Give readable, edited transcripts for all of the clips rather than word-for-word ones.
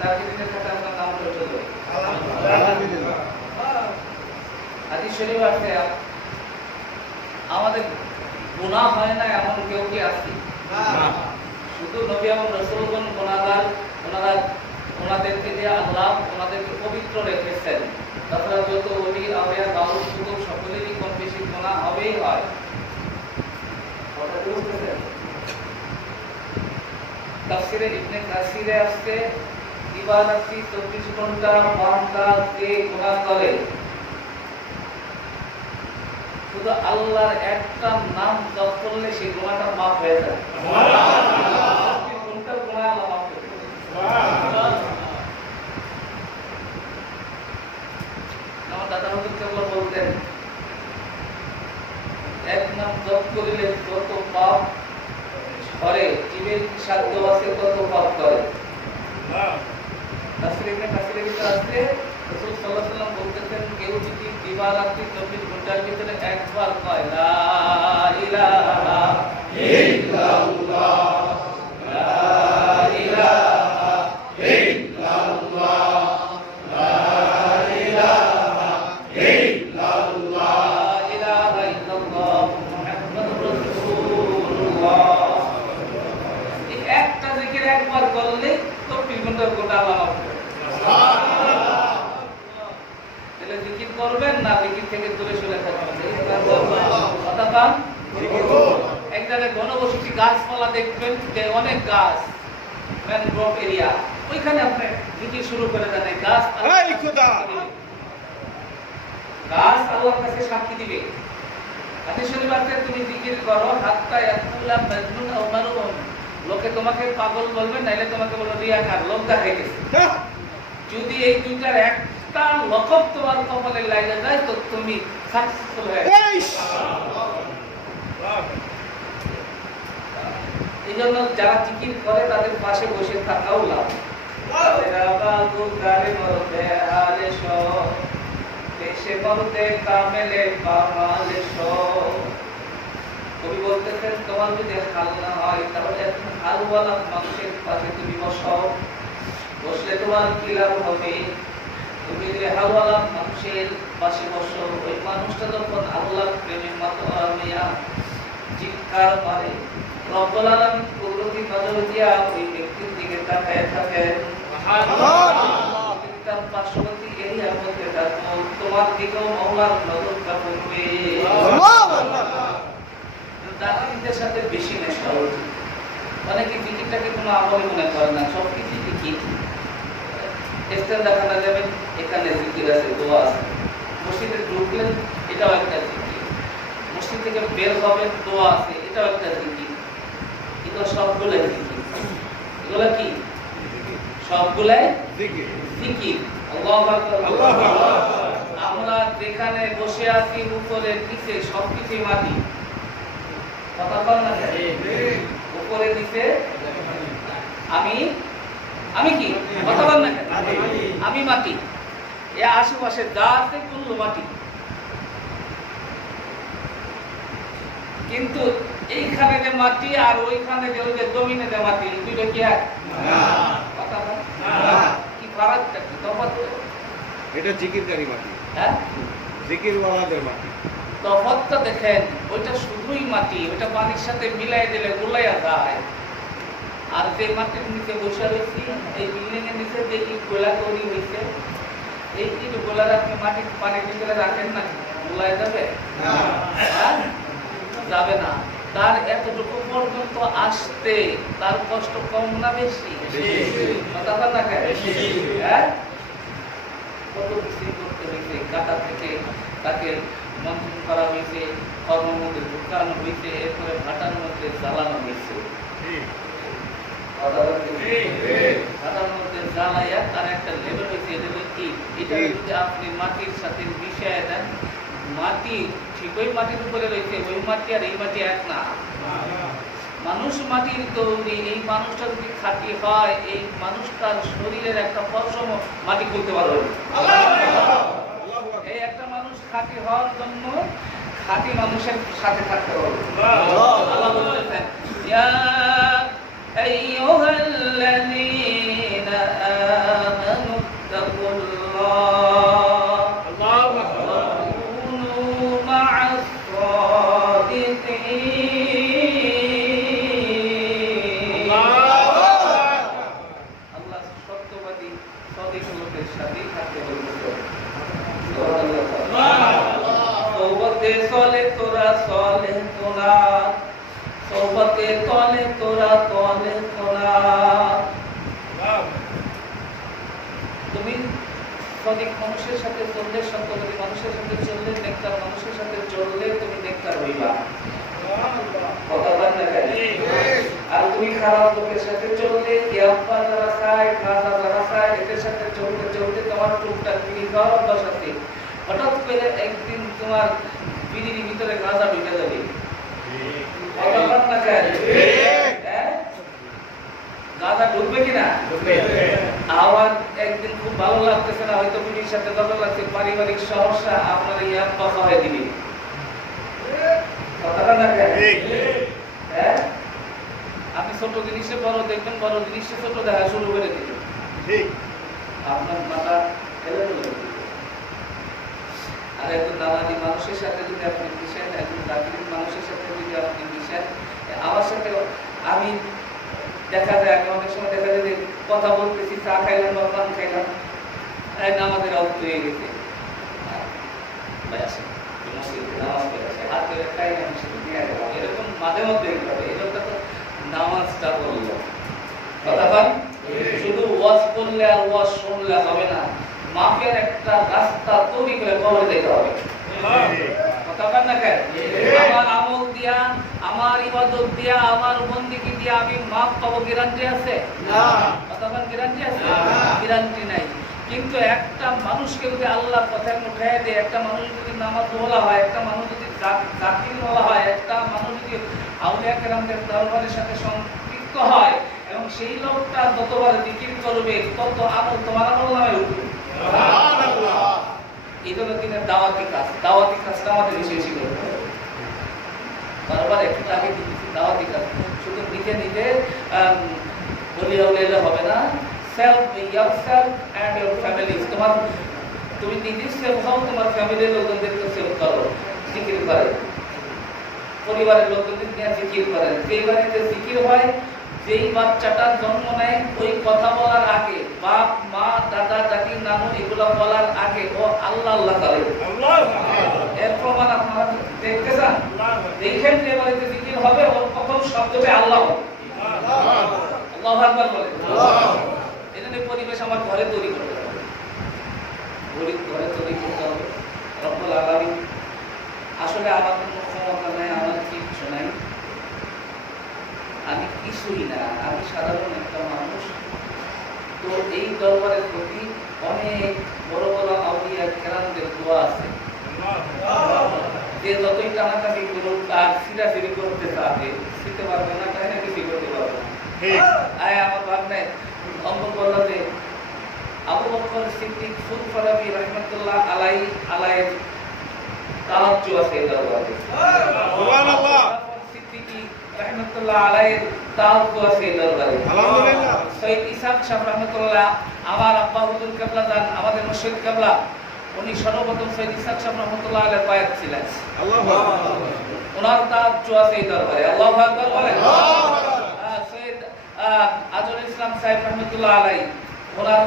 জাকিরিনের সাথে আপনার নাম চলবে আলহামদুলিল্লাহ। হাদিস শরীফ আছে আমাদের গুনাহ হয় না এমন কেউ কি আছে? না। শুধু নবী এবং রাসূলগণ গুনাহগার, ওনাদেরকে দিয়ে আল্লাহ ওনাদেরকে পবিত্র রেখেছেন। তাছাড়া যত ওলি আউলিয়া গাউস কুতুব সকলেরই কম বেশি গুনাহ হবেই হয়। কথা বুঝতেছেন? তাফসীরে ইবনে কাসিরে আসছে ইবাদতটি 24 ঘন্টা বান্দা যে গুনাহ করে শুধু আল্লাহর একটা নাম জপ করলে সেই গুনাহটা মাফ হয়ে যায়। সুবহানাল্লাহ। 24 ঘন্টার গুনাহ আল্লাহ মাফ করে দেন। সুবহানাল্লাহ। আমার দাদা হুজুর কেবল বলতেন এক নাম জপ করলে যত পাপ করে জীবের সাধ্য আছে তত পাপ করে। তাফসীরে ইবনে কাসিরের ভিতরে আছে রাসূল সাল্লাল্লাহু আলাইহি ওয়াসাল্লাম বলতেছেন কেউ যদি ইবাদতটি 24 ঘন্টার ভিতরে একবার কয় লা ইলাহা ইল্লাল্লাহ লা ইলাহা ইল্লাল্লাহ লা ইলাহা ইল্লাল্লাহ লা ইলাহা ইল্লাল্লাহ মুহাম্মাদুর রাসূলুল্লাহ, এই একটা জিকির একবার করলে 24 ঘন্টার গোটা আল্লাহ মাফ করে। সুবহানাল্লাহ। তাহলে জিকির করবেন না জিকির থেকে দূরে সরে থাকবেন। কথা কান জিকির করুন। এক জায়গায় ঘনবসতি গাছপালা দেখবেন যে অনেক গাছ ম্যানগ্রোভ এরিয়া, ওইখানে আপনি জিকির শুরু করে দেন। এই গাছ এই খোদা গাছ আল্লাহর কাছে সাক্ষী দিবে। হাদিস শরীফ আছে তুমি জিকির করো হাত্তা ইয়াকুলা মাজনুন আও মারুন, লোকে তোমাকে পাগল বলবে নাইলে তোমাকে বলবে রিয়াকার, লোক দেখাই গেছে। যদি এই দুইটার একটা লকব তোমার কপালে লাগে যায় তো তুমি সাকসেসফুল হয়ে যাবে। এইজন্য যারা জিকির করে তাদের পাশে বসে থাকাও লাভ। বাবু গারে মরতে আলে শো দেশে মরতে কামেলে কামালে শো। কবি বলতেছেন তোমার যদি হাল না হয় তাহলে এখন হালওয়ালা মানুষের পাশে তুমি বসো, বসলে তোমার কি লাভ হবে? তুমি যদি হালওয়ালা মানুষের পাশে বসো, ওই মানুষটা যখন আল্লাহর প্রেমে মাতোয়ারা চিৎকার মারে রব্বুল আলামিন কুদরতি নজর দিয়া ওই ব্যক্তির দিকে তাকায় থাকেন। সুবহানাল্লাহ। তার পার্শ্ববর্তী এরিয়ার মধ্যে থাকো, তোমার দিকেও মাওলার নজরটা পড়বে। সুবহানাল্লাহ। জাকিরদের সাথে বেশি নেশা হচ্ছে। অনেকে জিকিরটাকে কোনো আমল মনে করে না, সব কিছু জিকির। স্ট্যান্ড দেখানো যাবেন এখানে জিকির আছে, দোয়া আছে। মসজিদে ঢুকলেন এটাও একটা জিকির, মসজিদ থেকে বের হবেন দোয়া আছে, এটাও একটা জিকির। এগুলো সবগুলাই জিকির। এগুলো কি? সবগুলাই জিকির। জিকির। আল্লাহু আকবার, আল্লাহু আকবার। আমরা যেখানে বসে আছি উপরে নিচে সবকিছুই মাটি। কথা বল না কেন? উপরে নিচে আমি কি কথা বল না কেন? আমি মাটি। এ আশেপাশে যা আছে কুল্লু মাটি। কিন্তু এইখানে যে মাটি আর ওইখানে যে ওই যে জমিনে যে মাটি, দুইটা কি এক? না। কথা বল না। কি ফারাকটা কি? তফাৎ? এটা জিকিরকারী মাটি। হ্যাঁ, জিকিরওয়ালাদের মাটি। তফাৎটা দেখেন, ওইটা শুধুই মাটি, ওইটা পানির সাথে মিলাই দিলে গোলাইয়া যায়। আর যে মাটির নিচে বসে রয়েছি এই বিল্ডিং এর নিচে যে ইট গোলা তৈরি হয়েছে, এই ইট গোলা আপনি মাটির পানির ভিতরে রাখেন না, গোলায় যাবে? যাবে না। তার এতটুকু পর্যন্ত আসতে তার কষ্ট কম না বেশি? কথা বল না কেন? হ্যাঁ, কত কিছু করতে হয়েছে। কাটা থেকে তাকে মন্থন করা হয়েছে, কর্মের মধ্যে ঢুকানো হয়েছে, এরপরে ভাটার মধ্যে জ্বালানো হয়েছে। ভাটার মধ্যে জ্বালাইয়া তার একটা লেভেল হয়েছে, এটা যদি আপনি মাটির সাথে মিশিয়ে দেন, মাটি ঠিকই মাটির উপরে রয়েছে, ওই মাটি আর এই মাটি এক না। মানুষ মাটির তৈরি, এই মানুষটা যদি খাঁটি হয় এই মানুষটার শরীরের একটা পশম মাটি খুলতে পারবে। এই একটা মানুষ খাঁটি হওয়ার জন্য খাঁটি মানুষের সাথে থাকতে হবে। আল্লাহ বলতেছেন ইয়া আইয়ুহাল্লাযীনা আল্লাহু আকবার وكونوا مع الصادقين আল্লাহ সত্যবাদী সদিক লোকের সাথেই থাকতে বলছে সোহবতে চলে তোরা চলে তোরা সোহবতে তলে তোরা তলে তোরা তুমি সদিক মানুষের সাথে চললে সত্যবাদী মানুষের সাথে চললে নেককার মানুষের সাথে চললে তুমি নেককার হইবা কথা বলেন না কেন? আর তুমি খারাপ লোকের সাথে চললে ইয়াব্বা যারা খায় খাজা যারা খায় এদের সাথে চলতে চলতে তোমার টুকটাক বিড়ি খাওয়ার অভ্যাস আছে হঠাৎ করে একদিন তোমার বিড়ির ভিতরে গাঁজা ঢুকে যাবে কথা বলেন না কেন? হ্যাঁ? গাঁজা ঢুকবে কিনা? আবার একদিন খুব ভালো লাগতেছে না হয়তো বিড়ির সাথে ভালো লাগছে পারিবারিক সমস্যা আপনার ইয়াব্বা খাওয়াই দিবি কথাটা না কেন? হ্যাঁ? আপনি ছোট জিনিসে বড় দেখবেন বড় জিনিসে ছোট দেখা শুরু করে দিবেন ঠিক আপনার মাথা ফেলে দিবেন আর একজন নামাজি মানুষের সাথে যদি আপনি মিশেন একজন দাখিল মানুষের সাথে যদি আপনি মিশেন আমার সাথে আমি দেখা যায় আমি অনেক সময় দেখা যায় যে কথা বলতেছি চা খাইলাম বা পান খাইলাম নামাজের অর্থ হয়ে গেছে ভাই আসেন নামাজ পড়ে আসে হাত ধরে খাই আমি সেটা নিয়ে গেলাম এরকম মাঝে মধ্যে এই লোকটা তো নামাজটা বললো কথা বল শুধু ওয়াজ করলে আর ওয়াজ শুনলে হবে না মাফের একটা রাস্তা তৈরি করে কবরে যেতে হবে কথা বল না কেন আমার আমল দিয়া আমার ইবাদত দিয়া আমার বন্দেগী দিয়া আমি মাফ পাবো গ্যারান্টি আছে না কথা বল গ্যারান্টি আছে গ্যারান্টি নাই কিন্তু একটা মানুষকে যদি আল্লাহর কথায় উঠায় দেয় একটা মানুষ যদি নামাজ বলা হয় একটা মানুষ যদি জাকির বলা হয় একটা মানুষ যদি আউলিয়া কেরামদের দরবারের সাথে সম্পৃক্ত হয় এবং সেই লোকটা যতবার জিকির করবে তত আমল তোমার আমল নামে উঠবে সুবহানাল্লাহ এই হলো দিনের দাওয়াতি কাজটা আমাদের বেশি বেশি করতে হবে বারবার একটু আগে দিচ্ছি দাওয়াতি কাজ শুধু নিজে নিজে বলি হলে হবে না self yourself and your families তোমার তুমি নিজে সেভ হও তোমার ফ্যামিলির লোকজনদেরকে সেভ করো জিকির করে পরিবারের লোকজনদের নিয়ে জিকির করেন যেই বাড়িতে জিকির হয় যেই বাচ্চাটার জন্ম নেয় ওই কথা বলার আগে বাপ মা দাদা দাদি নানু এগুলো বলার আগে ও আল্লাহ আল্লাহ করে এর প্রমাণ আপনারা দেখতে চান দেখেন যে বাড়িতে জিকির হবে ওর প্রথম শব্দটা আল্লাহ আল্লাহু আকবার বলে এজন্য পরিবেশ আমার ঘরে তৈরি করতে হবে ঘরে তৈরি করতে হবে রব্বুল আলামিন আসলে আমার কোনো ক্ষমতা নাই আমার কিচ্ছু নাই আমি কিছুই না আমি সাধারণ একটা মানুষ তো এই দরবারের প্রতি অনেক বড় বড় আউলিয়া কেরামদের দোয়া আছে যে যতই টানাটানি করুক আর সিরাফিরি করতে পারবে শিখতে পারবে না তাই না কিছু করতে পারবে না আমার ভাবনায় অঙ্ক বলল যে আবু বকর সিদ্দিক সুলফারাবি রাহমাতুল্লাহ আলাইহির তাওয়াজ্জু আছে এই দরবারে সুবহানাল্লাহ সিদ্দিকী রাহমাতুল্লাহ আলাইহির তাওয়াজ্জু আছে এই দরবারে আলহামদুলিল্লাহ সৈয়দ ইসাক সাহেব রাহমাতুল্লাহ আমার আব্বা হুজুর কিবলা জান আমাদের মুর্শিদ কিবলা উনি সর্বপ্রথম সৈয়দ ইসাক সাহেব রাহমাতুল্লাহ আলাইহির বায়াত ছিলেন আল্লাহু আকবার ওনার তাওয়াজ্জু আছে এই দরবারে আল্লাহু আকবার বলেন সৈয়দ আজল ইসলাম সাহেব রাহমাতুল্লাহ আলাইহি ওনার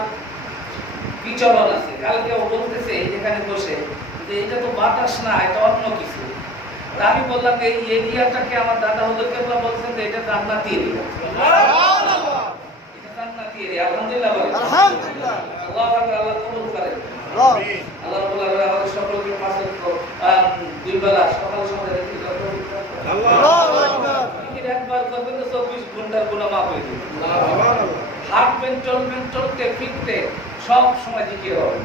বিচরণ আছে কালকে ও বলতেছে এখানে বসে যে এটা তো বাতাস না এটা অন্য কিছু তা আমি বললাম এই এরিয়াটাকে আমার দাদা হুজুর কেবলা বলছেন যে এটা জান্নাতি এরিয়া সুবহানাল্লাহ এটা জান্নাতি এরিয়া আলহামদুলিল্লাহ বলেন আলহামদুলিল্লাহ আল্লাহু আকবার আল্লাহ কবুল করেন আমিন আল্লাহ রাব্বুল আলামিন আমাদের সকলকে মাসুদ দুই বেলা সকাল সন্ধ্যা রেখে আল্লাহু আকবার কি একবার করবেন তো 24 ঘন্টার গুনাহ মাফ হয়ে যাবে সুবহানাল্লাহ হাঁটবেন চলবেন চলতে ফিরতে সব সময় জিকির হবে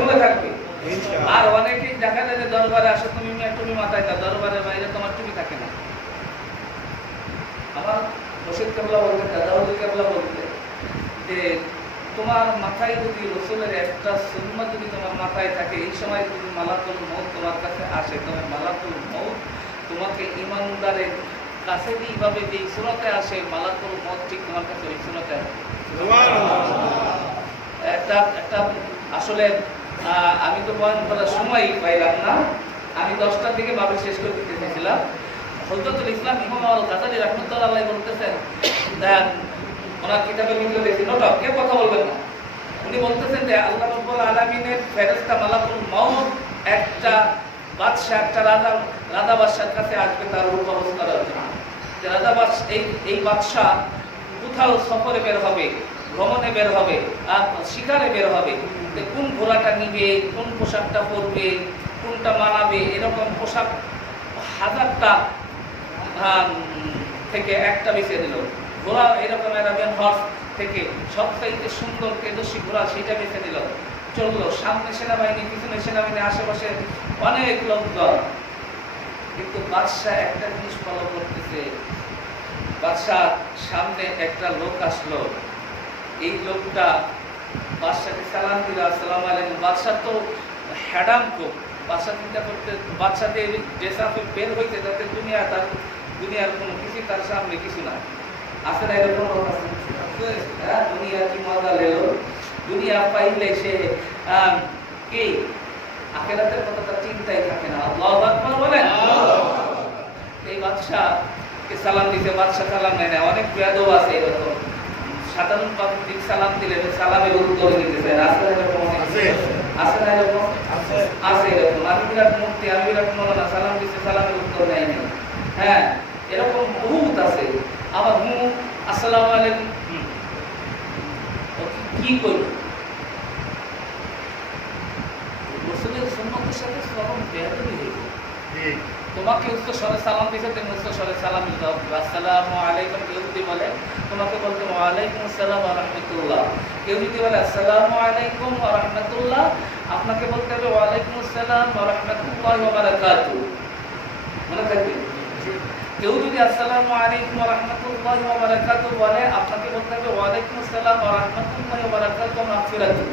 মনে থাকবে আর অনেকেই দেখা যায় যে দরবারে আসে তুমি মাথায় দাও দরবারের বাইরে তোমার টুপি থাকে না আমার মুর্শিদ কেবলা বলতে দাদা হুজুর কেবলা বলতে যে তোমার মাথায় যদি রাসূলের একটা সুন্নাত যদি তোমার মাথায় থাকে এই সময় যদি মালাকুল মউত তোমার কাছে আসে তবে মালাকুল মউত তোমাকে ঈমানদারের কাছে এইভাবে যে সূরাতে আসে মালাকুল মউত ঠিক তোমার কাছে ওই সূরাতে আসে সুবহানাল্লাহ একটা আসলে আমি তো বয়ান করার সময় পাইলাম না, আমি 10টার দিকে ভাবে শেষ করে দিতে চেয়েছিলাম। হযরতুল ইসলাম ইমাম আল গাযালি রাহমাতুল্লাহ আলাইহি বলতেছেন, ওনার কিতাবের ভিতরে দেখি নোট কে কথা বলবেন না, উনি বলতেছেন যে আল্লাহ রাব্বুল আলামিনের ফেরেশতা মালাকুল মাউত একটা বাদশা, একটা রাজা বাদশার কাছে আসবে তার রূপ কবজ করার জন্য। যে রাজা বাদশা এই বাদশা কোথাও সফরে বের হবে, ভ্রমণে বের হবে, আর শিকারে বের হবে, কোন ঘোড়াটা নিবে, কোন পোশাকটা পরবে, কোনটা মানাবে, এরকম পোশাক হাজারটা থেকে একটা বেছে দিল। ঘোড়া এরকম অ্যারাবিয়ান হর্স থেকে সবচাইতে সুন্দর তেজস্বী ঘোড়া সেটা বেছে দিল, চললো। সামনে সেনাবাহিনী, পিছনে সেনাবাহিনী, আশেপাশে অনেক লোকজন, কিন্তু বাদশাহ একটা জিনিস ফলো করতেছে। বাদশাহ সামনে একটা লোক আসলো, এই লোকটা বাদশাকে সালাম দিল, আসসালামু আলাইকুম। বাদশাহ তো হ্যাডাম খুব, বাদশাহ চিন্তা করতে, বাদশাতে যে সাথে বের হইতে তাতে দুনিয়ার কোনো কিছু তার সামনে কিছু না। আছে না এরকম লোক? আছে। দুনিয়া কি মজা লেলো, দুনিয়া পাইলে সে কি আখিরাতের কথা তার চিন্তাই থাকে না। আল্লাহু আকবার বলেন। এই বাদশাহকে সালাম দিতে, বাদশাহ সালাম নেয় না। অনেক বেয়াদব আছে এরকম, সাধারণ পাবলিক সালাম দিলে সালামের উত্তর দিতেছে। আছে না এরকম? আছে না এরকম? আছে এরকম। আমি বিরাট মুক্তি, আমি বিরাট মৌলানা, সালাম দিতে সালামের উত্তর দেয় না। হ্যাঁ, এরকম বহুত আছে। আবার আসসালামু আলাইকুম কি করব? রাসূলের সুন্নতের সাথে সরম বেয়াদবি হইল। তোমাকে উচ্চ স্বরে সালাম দিতে, তুমি উচ্চ স্বরে সালাম দিতে হবে। আসসালামু আলাইকুম কেউ যদি বলে, তোমাকে বলতে ওয়া আলাইকুম আসসালাম ওয়া রাহমাতুল্লাহ। কেউ যদি বলে আসসালামু আলাইকুম ওয়া রাহমাতুল্লাহ, আপনাকে বলতে হবে ওয়া আলাইকুম আসসালাম ওয়া রাহমাতুল্লাহি ওয়া বারাকাতুহু। মনে থাকবে? কেউ যদি আসসালামু আলাইকুম ওয়া রাহমাতুল্লাহি ওয়া বারাকাতুহু বলে, আপনাকে বলতে হবে ওয়া আলাইকুম আসসালাম ওয়া রাহমাতুল্লাহি ওয়া বারাকাতুহু মাগফিরাতুহু।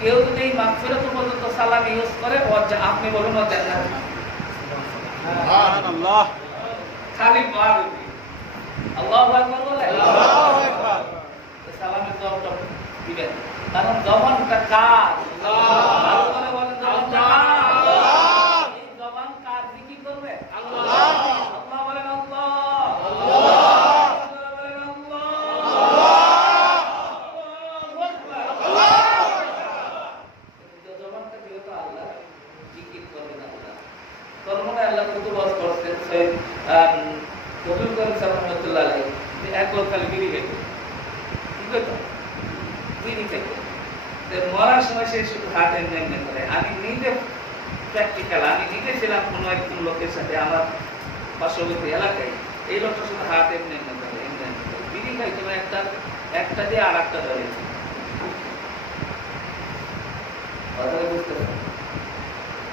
কেউ যদি এই মাগফিরাতু পর্যন্ত সালাম ইউজ করে, আপনি বলুন ওয়া জান্নাত। সুবহানাল্লাহ। খালি বার আল্লাহু আকবার বলে, আল্লাহু আকবার। সালামের জবাবটা দিবেন, কারণ জবানটা কার? আল্লাহ। ভালো করে বলেন, জবানটা কার? আল্লাহ। এই জবান কার জিকির করবে? আল্লাহ। আল্লাহ বলেন আল্লাহ, আল্লাহ বলেন আল্লাহ, আল্লাহ। জবানটা যেহেতু আল্লাহ, জিকির করবেন আল্লাহ। তরমনে আল্লাহ কুতুবাস করছেন সৈয়দ কবুল করেন সাল্লাল্লাহু আলাইহি। এক লোক খালি বিড়ি খেত, কি করত? বিড়ি খেত। মরার সময় সে শুধু হার্ট এনজয়মেন্ট করে। আমি নিজে প্র্যাকটিক্যাল, আমি নিজে ছিলাম কোনো একজন লোকের সাথে আমার পার্শ্ববর্তী এলাকায়। এই লোকটা শুধু হার্ট এনজয়মেন্ট করে, বিড়ি খাই তোমার একটা দিয়ে আর একটা ধরে। কথাটা বুঝতে পারো?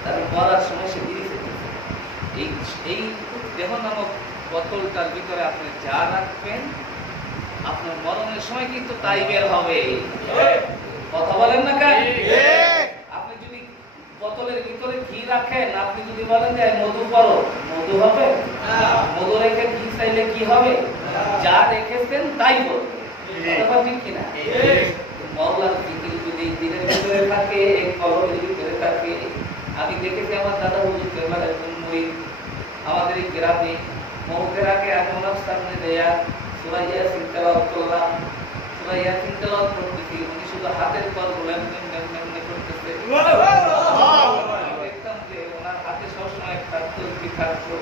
তারপর মরার সময় সে বিড়ি খেতে। এই দেহ নামক বোতলটার ভিতরে আপনি যা রাখবেন, আপনার মরণের সময় কিন্তু তাই বের হবে। কথা বলেন না কেন? আপনি যদি বোতলের ভিতরে ঘি রাখেন, আপনি যদি বলেন যে মধু করো, মধু হবে? মধু রেখে ঘি চাইলে কি হবে? যা রেখেছেন তাই করবে। কথা ঠিক কিনা? মাওলার জিকির যদি দিনের ভিতরে থাকে, এক কলমের ভিতরে থাকে। আমি দেখেছি আমার দাদা হুজুর কেবল একজন মুরিদ আমাদের এই গ্রামে মৌতের আগে আমি ওনার সামনে দেয়া সূরা ইয়াসিন তেলাওয়াত করলাম। সূরা ইয়াসিন তেলাওয়াত করতেছি, উনি শুধু হাতের কলগুলো এমনি করতেছে। দেখতাম যে ওনার হাতে সবসময় একটা তসবিহ থাকতো।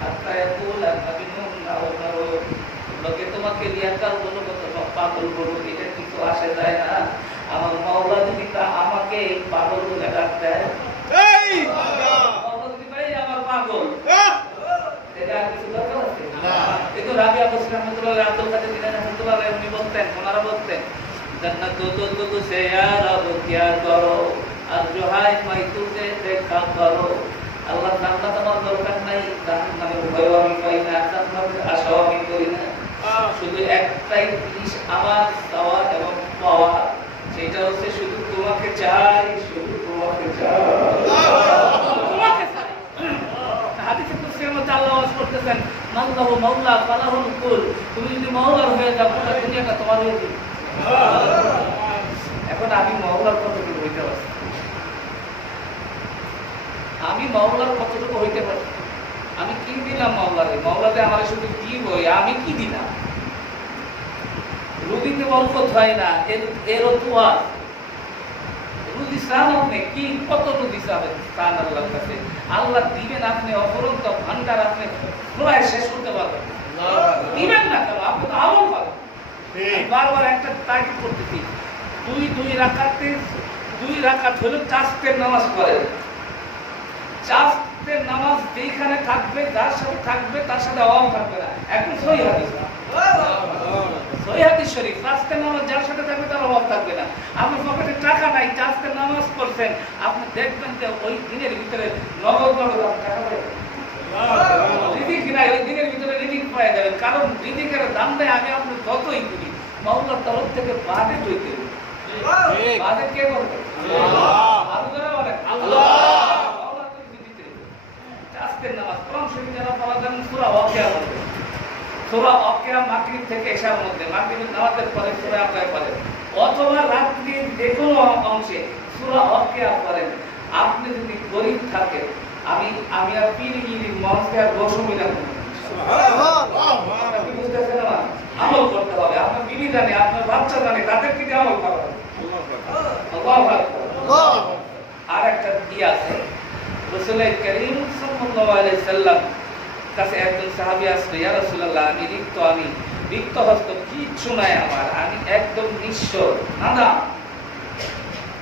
হাত্তা ইয়াকুল আন-নাবিয়্যুন নাওয়ারু, লোকে তোমাকে রিয়াকার বলো, কত পাগল বলো, এটা কিছু আসে যায় না। আমার মাওলা যদি আমাকে পাগল বলে ডাক দেয়, আমার পাগল, এটা আর কিছু দরকার আছে? এই তো রাবিয়া বসরি রাহমাতুল্লাহ আলাইহি, আব্দুল কাদের জিলানী রাহমাতুল্লাহ আলাইহি উনি বলতেন, ওনারা বলতেন, জান্নাত তো সে রব কিয়া করো, আর जो है मैं तुझे देखा करो। আল্লাহ জান্নাত আমার দরকার নাই, জাহান্নামের ভয় আমি পাই না, জান্নাতের আশাও আমি করি না। শুধু একটাই জিনিস আমার চাওয়া এবং পাওয়া, সেটা হচ্ছে শুধু তোমাকে চাই, শুধু তোমাকে চাই। হাদিসে কুরসির মধ্যে আল্লাহ ওয়াজ করতেছেন, মাল্লাহু মাওলা ফালাহুল কুল। তুমি যদি মাওলার হয়ে যাও, পুরো দুনিয়াটা তোমার হয়ে যাবে। এখন এখন আমি মাওলার কতটুকু হইতে পারছি, আমি মাওলার কতটুকু হইতে পারি, আমি কি দিলাম মাওলারে, মাওলারে আমার শুধু কি বই, আমি কি দিলাম। রুদিতে বরকত হয় না, এরও দোয়া। রুদি চান আপনি কি, কত রুদি চান আল্লাহর কাছে, আল্লাহ দিবেন আপনি অপরন্ত ভান্ডার, আপনি পুরাই শেষ করতে পারবেন। দিবেন না কেন, আপনি তো আমল করেন। বারবার একটা তাকিদ করতেছি, দুই রাকাত হলো চাষতের নামাজ পড়েন। চাষতের নামাজ যেখানে থাকবে, যার সাথে থাকবে তার সাথে অভাব থাকবে না। একদম সহিহ হাদিস, সহিহ হাদিস শরীফ। চাষতের নামাজ যার সাথে থাকবে তার অভাব থাকবে না। আপনার পকেটে টাকা নাই, চাষতের নামাজ পড়ছেন, আপনি দেখবেন যে ওই দিনের ভিতরে নগদ টাকা পাবেন। রিজিক নাই, ওই দিনের ভিতরে রিজিক পাওয়া যাবে। কারণ রিজিকের দাম দেয় আমি আপনি যতই করি, মাওলার তরফ থেকে বাজেট হইতে হবে। বাজেট কে করবে? আল্লাহ। মাওলা তৈরি দিতে হবে। চাষতের নামাজ কোরআন শরীফ যারা পড়া জানেন, সূরা ওয়াকিয়া পড়বে। সূরা ওয়াকিয়া মাগরিব থেকে এশার মধ্যে, মাগরিবের নামাজের পরে সূরা ওয়াকিয়া পড়েন, অথবা রাত্রির যে কোনো অংশে সূরা ওয়াকিয়া পড়েন। আপনি যদি গরীব থাকেন, আমি আর পীর মঞ্চে আর বসমি না। সুবহানাল্লাহ। বুঝতেছেন না? আমল করতে হবে। আপনার বিবি জানে, আপনার বাচ্চা জানে, তাদের কি আমল করা হবে। আল্লাহু আকবার। আর একটা কি আছে, রাসূল করিম সাল্লাল্লাহু আলাইহি সাল্লাম কাছে একজন সাহাবী আসলো, ইয়া রাসূলুল্লাহ, আমি রিক্ত হস্ত, কিচ্ছু নাই আমার, আমি একদম নিঃস্ব নাদাম।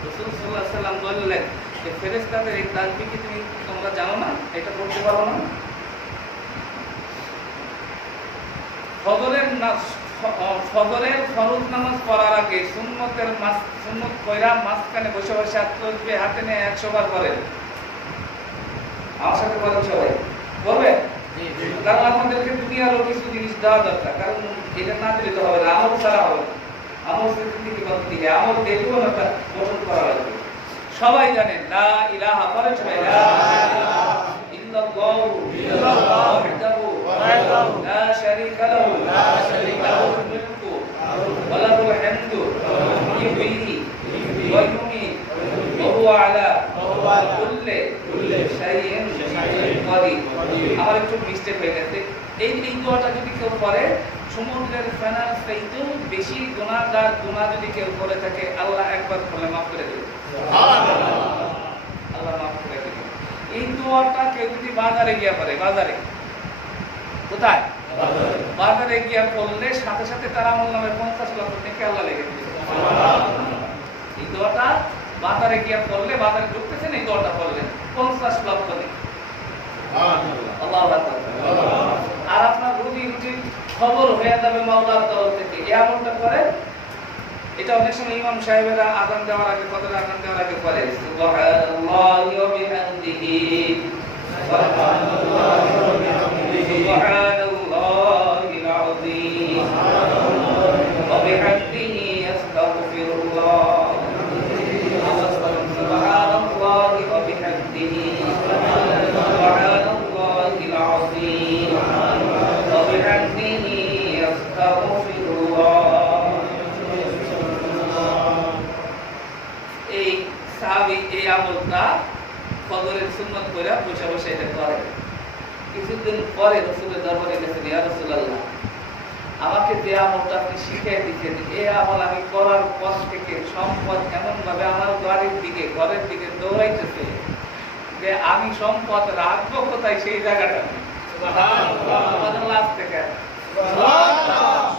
রাসূল সাল্লাল্লাহু আলাইহি সাল্লাম বললেন যে ফেরেশতাদের এই তাসবিহ কি তোমরা জানো না, এটা পড়তে পারো না? ফজরের ফরজ নামাজ পড়ার আগে সুন্নত কইরা মাঝখানে বসে বসে তাসবিহ হাতে নিয়ে 100 বার পড়েন। আমার সাথে বলেন সবাই করবে। কারণ আমাদেরকে দুনিয়ারও কিছু জিনিস দেওয়া দরকার, কারণ এটা না দিলে তো হবে না, আমল ছাড়া হবে না। আমল থেকে দিকে আমল দেখবো না, গঠন করা লাগবে। সবাই জানেন লা ইলাহা বলেন সবাই, লা ইলাহা ইল্লাল্লাহু ওয়াহদাহু লা শারীকা লাহু লাহুল মুলকু ওয়া লাহুল হামদু ইউহয়ি ওয়া ইউমীত ওয়া হুয়া আলা কুল্লি শাইইন কাদির। আমার একটু মিস্টেক হয়ে গেছে। এই দোয়াটা যদি কেউ করে, সমুদ্রের ফেনার চাইতেও বেশি গুনাহগার গুনাহ যদি কেউ করে থাকে, আল্লাহ একবার বলে মাফ করে দেবে। আল্লাহ মাফ করে দেবে। এই দোয়াটা কেউ যদি বাজারে গিয়া করে, বাজারে কোথায়? বাজারে গিয়া করলে সাথে সাথে তার আমলনামায় 50 লক্ষ টাকা আল্লাহ লিখে দিবে। এই দোয়াটা বাজারে গিয়া করলে, বাজারে ঢুকতেছেন, এই দোয়াটা করলেন 50 লক্ষ টাকা। আল্লাহু আকবার। আর আপনার রুজি খবর হয়ে যাবে মাওলার তরফ থেকে। এই আমলটা করে, এটা অনেক সময় ইমাম সাহেবেরা আযান দেওয়ার আগে, ফজরের আযান দেওয়ার আগে করে, সুবহানাল্লাহি ওয়া বিহামদিহি সুবহানাল্লাহি ওয়া বিহামদিহি সুবহানাল্লাহিল আযীম ওয়া বিহামদিহি আস্তাগফিরুল্লাহ সুবহানাল্লাহি ওয়া বিহামদিহি সুবহানাল্লাহিল আযীম ওয়া বিহামদিহি আস্তাগফিরুল্লাহ। এই সাহাবী এই আমলটা ফজরের সুন্নাত কইরা বসে বসে এটা করে। কিছুদিন পরে রাসূলের দরবারে গেছেন, ইয়া রাসূলুল্লাহ, আমাকে যে আমলটা আপনি শিখিয়ে দিয়েছেন, এই আমল আমি করার পর থেকে সম্পদ এমন ভাবে আমার ঘরের দিকে দৌড়াইতেছে যে আমি সম্পদ রাখবো কোথায় সেই জায়গাটা। সুবহানাল্লাহ। থেকে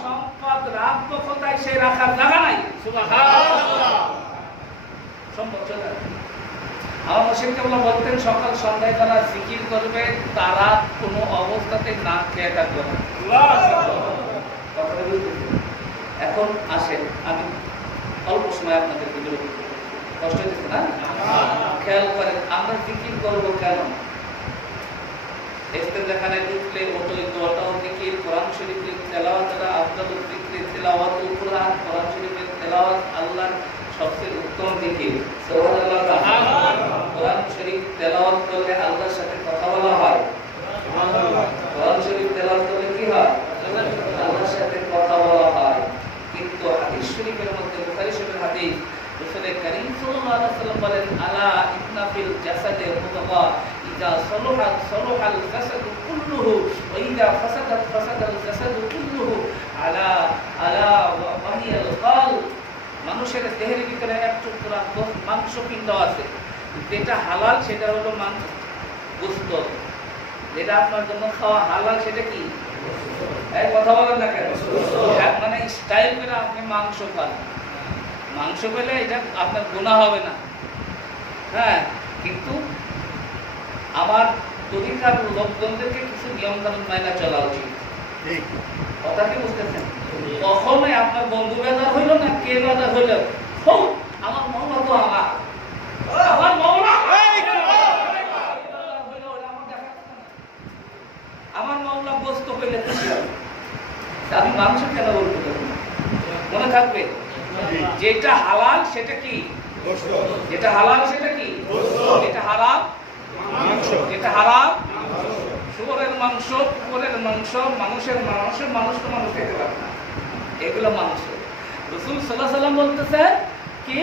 সম্পদ রাখবো কোথায় সেই রাখার জায়গা নাই। সুবহানাল্লাহ। সম্পদ চলে আসে। আমার মুর্শিদ কেবল বলতেন, সকাল সন্ধ্যায় যারা জিকির করবে তারা কোনো অবস্থাতে না খেয়ে থাকবে না। এখন আসেন, আমি অল্প সময় আপনাদেরকে বিরতি দেব, কষ্ট হচ্ছে না? খেয়াল করেন, আমরা জিকির করবো কেন? ইস্তেনজাখানায় ঢুকলে ওই দোয়াটাও জিকির, কোরআন শরীফের তেলাওয়াত, যারা আফদালুল যিকরি তিলাওয়াতুল কোরআন, কোরআন শরীফের তেলাওয়াত আল্লাহর সবচেয়ে উত্তম জিকির। সুবহানাল্লাহ। কোরআন শরীফ তেলাওয়াত করলে আল্লাহর সাথে কথা বলা হয়। সুবহানাল্লাহ। কোরআন শরীফ তেলাওয়াত করলে কি হয়? আল্লাহর সাথে কথা বলা হয়। কিন্তু হাদিস শরীফের মধ্যে, বুখারী শরীফের হাদিস, রাসূল বলেন আলা ইন্না ফিল জাসাদে মুদগা ইযা সালাহাত সালাহাল জাসাদু কুল্লুহু ওয়া ইযা ফাসাদাল জাসাদু কুল্লুহু আলা ওয়া হিয়াল কলব। মানুষের দেহের ভিতরে এক টুকরা মাংসপিণ্ড আছে, যেটা হালাল সেটা হলো মাংস, গোশত। যেটা আপনার জন্য খাওয়া হালাল সেটা কি? এই কথা বলেন না কেন? মানে স্টাইল করে আপনি মাংস খান, মাংস পেলে এটা আপনার গুনাহ হবে না। হ্যাঁ, কিন্তু আমার তরিকার লোকজনদেরকে কিছু নিয়ম কানুন মাইনা চলা উচিত। কথা কি বুঝতেছেন? কখনোই আপনার বন্ধু বেদার হইল না, কে বেদার হইল, হোক আমার মৌলা তো আমার মৌলা, আমার মৌলা গোস্ত পেলে খুশি হবে, আমি মাংস কেন বলতে পারি? মনে থাকবে যেটা হালাল সেটা কি? যেটা হালাল সেটা কি? যেটা হারাম, যেটা হারাম শুকরের মাংস, কুকুরের মাংস, মানুষের মাংস, মানুষ তো মানুষ খেতে পারে না, এগুলো মাংস। রাসূল সাল্লাল্লাহু আলাইহি ওয়াসাল্লাম বলতেছে কি,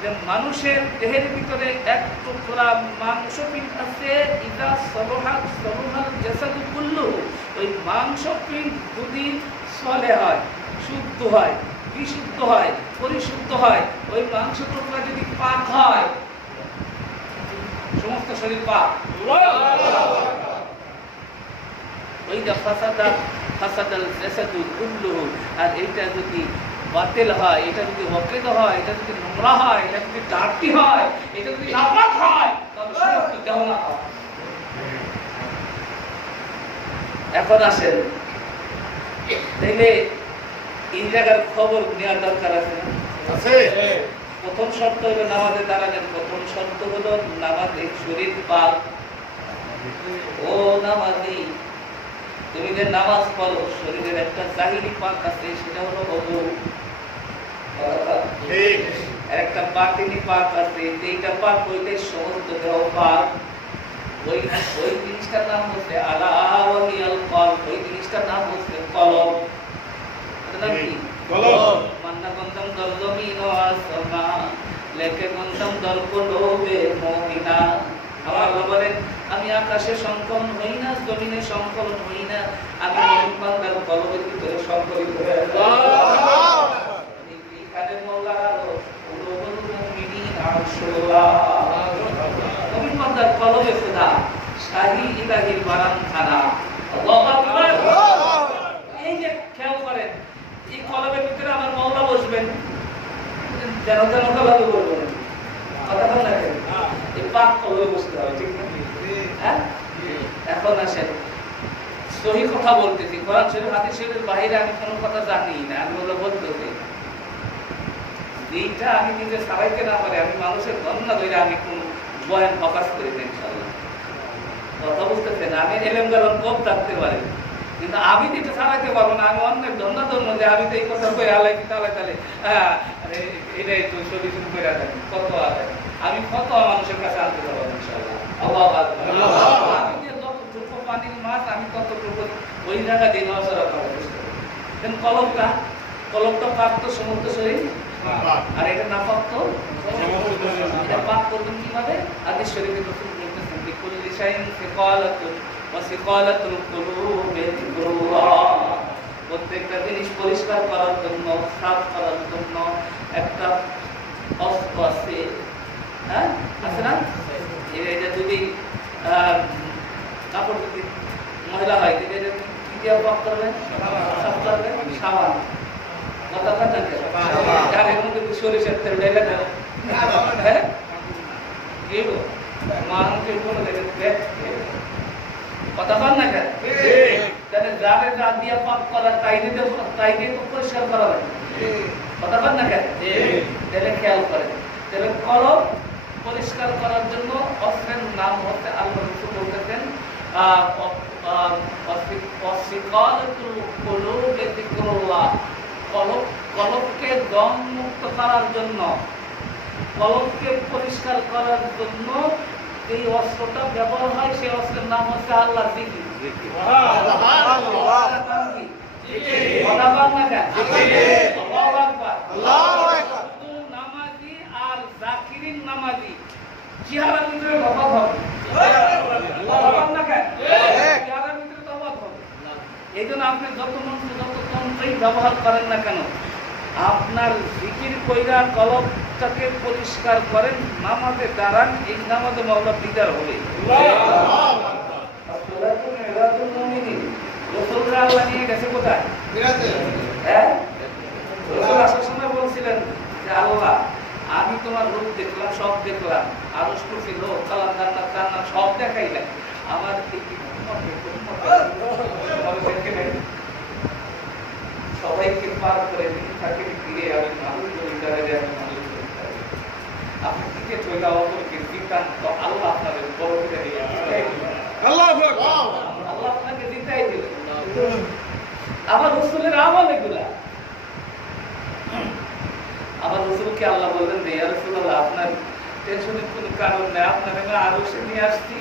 যে মানুষের দেহের ভিতরে এক টুকরা মাংসপিণ্ড আছে, ইদা সালাহাত সালাহাল জাসাদু কুল্লুহু, ওই মাংসপিণ্ড যদি সলে হয়, শুদ্ধ হয়, বিশুদ্ধ হয়, পরিশুদ্ধ হয়, ওই মাংস টুকরা যদি পাক হয়, সমস্ত শরীর পাক। ওই যে ফাসাদাল জাসাদু কুল্লুহু, আর এইটা যদি বাতিল হয়, এটা যদি অকেদ হয়, এটা যদি নোংরা হয়, এটা যদি ডার্টি হয়, এটা যদি নাপাক হয়, তাহলে সমস্ত দেহ নাপাক। এখন আসেন, তাইলে এই জায়গার খবর নেওয়ার দরকার আছে না? প্রথম শর্ত হলো নামাজে দাঁড়ালেন, প্রথম শর্ত হলো নামাজে শরীর পাক। ও নামাজি, তুমি যে নামাজ পড়ো, শরীরের একটা জাহিরি পাক আছে, সেটা হলো ওযু। একটা বাতিনি পাক আছে, এইটা পাক হইলে সমস্ত দেহ পাক। ওই জিনিসটার নাম হচ্ছে আলা ওয়া হিয়াল কলব, ওই জিনিসটার নাম হচ্ছে কলব। এটা নাম কি? কলব। মান্না গন্তম দলমিন ওয়াসমা লেকে গন্তম দল কুলুবে মুমিনা। আমার আল্লাহ বলেন, আমি আকাশে সংকলন হই না, জমিনে সংকলন হই না, আমি মুমিন বান্দার কলবের ভিতরে সংকলিত হই। আল্লাহ এখানে মওলা কুলুবুল মুমিনিন আরশুল্লাহ, মুমিন বান্দার কলবে খোদা শাহী ইলাহির বারান খানা। আল্লাহু আকবার। এই যে খেয়াল করেন, এই কলবের ভিতরে আমার মওলা বসবেন, যেন যেন কলবে বলবেন, কথা বল না কেন? এই পাক কলবে বসতে হবে, ঠিক না? হ্যাঁ, এখন আসেন সহি কথা বলতেছি, কোরআন শরীফ হাদিস শরীফের বাইরে আমি কোনো কথা জানি না, আমি ওগুলো বলতে চাই। এইটা আমি নিজে সবাইকে না পারে, আমি মানুষের ধন্য ধরে আমি কোন বয়ান ফোকাস করি না, ইনশাআল্লাহ। কথা বুঝতেছেন? আমি এলেম গালন কম থাকতে পারি, কিন্তু আমি যেটা সারাইতে পারবো না, আমি অন্যের ধন্য যে আমি তো এই কথা কই আলাই কি তাহলে এটাই তো সলিউশন করে থাকি, কত আছে আমি কত মানুষের কাছে আনতে পারবো, ইনশাআল্লাহ। আল্লাহু আকবার। আমি যে যতটুকু পানির মাছ, আমি ততটুকু ওই জায়গা দিয়ে নজরা করার চেষ্টা করি। কিন্তু কলবটা পাক তো সমুদ্র শরীর, আর এটা না পাক তো এটা পাক করবেন কিভাবে? হাদিস শরীফে রাসূল বলতেছেন, লিকুল্লি শাইইন সিকালাতুন ওয়া সিকালাতুল কুলুবি যিকরুল্লাহ। প্রত্যেকটা জিনিস পরিষ্কার করার জন্য, সাফ করার জন্য একটা অস্ত্র আছে। হ্যাঁ, আছে না? এটা যদি কাপড় যদি ময়লা হয়, এটা কি দিয়ে পাক করবেন? সাফ করবেন, সাবান। কথা কথা আর এর মধ্যে সরিষার তেল ঢেলে দেন, হ্যাঁ, মানুষের কোনো কথা বল না কেন? তাহলে যারে যা দিয়ে পাপ করা তাই দিয়ে তো পরিষ্কার করা হয়, কথা বল না কেন? তাহলে খেয়াল করেন, তাহলে কলব পরিষ্কার করার জন্য অস্ত্রের নাম হচ্ছে, আল্লাহ রাসূল বলতেছেন, কলবকে দম মুক্ত করার জন্য, কলবকে পরিষ্কার করার জন্য এই অস্ত্রটা ব্যবহার হয়, সেই অস্ত্রের নাম হচ্ছে আল্লাহ জিকির। নামাজি আর জাকিরিন নামাজি আপনি যত মন্ত্র যত তন্ত্রই ব্যবহার করেন না কেন, আপনার জিকির কইরা কলবটাকে পরিষ্কার করেন, নামাজে দাঁড়ান, এই নামাজে মাওলা দিদার হবে। রাসূলরা আল্লাহ নিয়ে গেছে কোথায়? হ্যাঁ, রাসূল আসার সময় বলছিলেন যে আল্লাহ, আমি তোমার রূপ দেখলাম, সব দেখলাম, আরশ কুরসি লোক কালাম জান্নাত জান্নাত সব দেখাইলেন, আমার সবাইকে পার করে দিন থাকে ফিরে আমি মানুষ জমিদারে আপনি টিকে চলে অপরকে দিতাম তো আল্লাহ আপনাদের বড় করে দিয়ে আল্লাহু আকবার, আল্লাহ আপনাকে দিতেই দিলেন। আবার রাসূলের আমল এগুলা। আবার রাসূলকে আল্লাহ বললেন যে ইয়া রাসূলুল্লাহ, আপনার টেনশনের কোনো কারণ নেই, আপনার আমি আরশে নিয়ে আসছি,